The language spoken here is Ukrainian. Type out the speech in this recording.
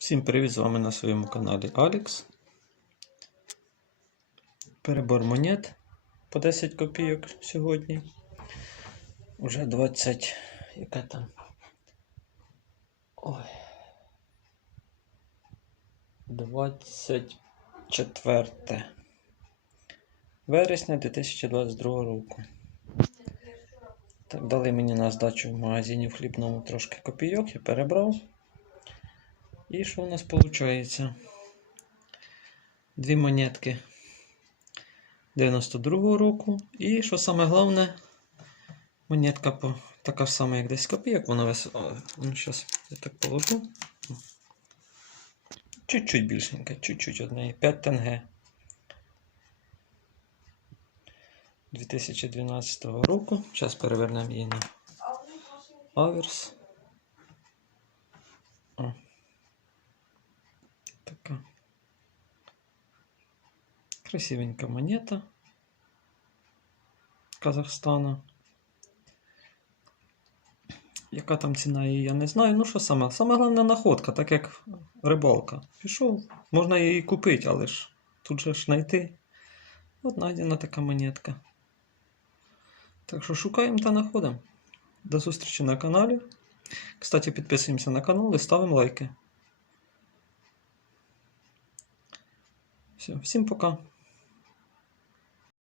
Всім привіт! З вами на своєму каналі Алікс. Перебор монет по 10 копійок сьогодні. Уже 20. Яка там? Ой. 24 вересня 2022 року. Так, дали мені на здачу в магазині в хлібному трошки копійок, я перебрав. І що у нас виходить? Дві монетки 92-го року. І що саме головне, монетка по, така ж сама, як 10 копійок, вона вес... Ну, зараз я так положу. Чуть-чуть більшенька, чуть-чуть одне. 5 тенге. 2012 року. Зараз перевернемо її на аверс. О. Така. Красивенька монета Казахстана. Яка там ціна її, я не знаю. Ну що саме? Саме головна находка, так як рибалка. Пішов, можна її купити, але ж тут же ж знайти. От знайдена така монетка. Так що шукаємо та знаходимо. До зустрічі на каналі. Кстати, підписуємося на канал і ставимо лайки. Все, всім пока.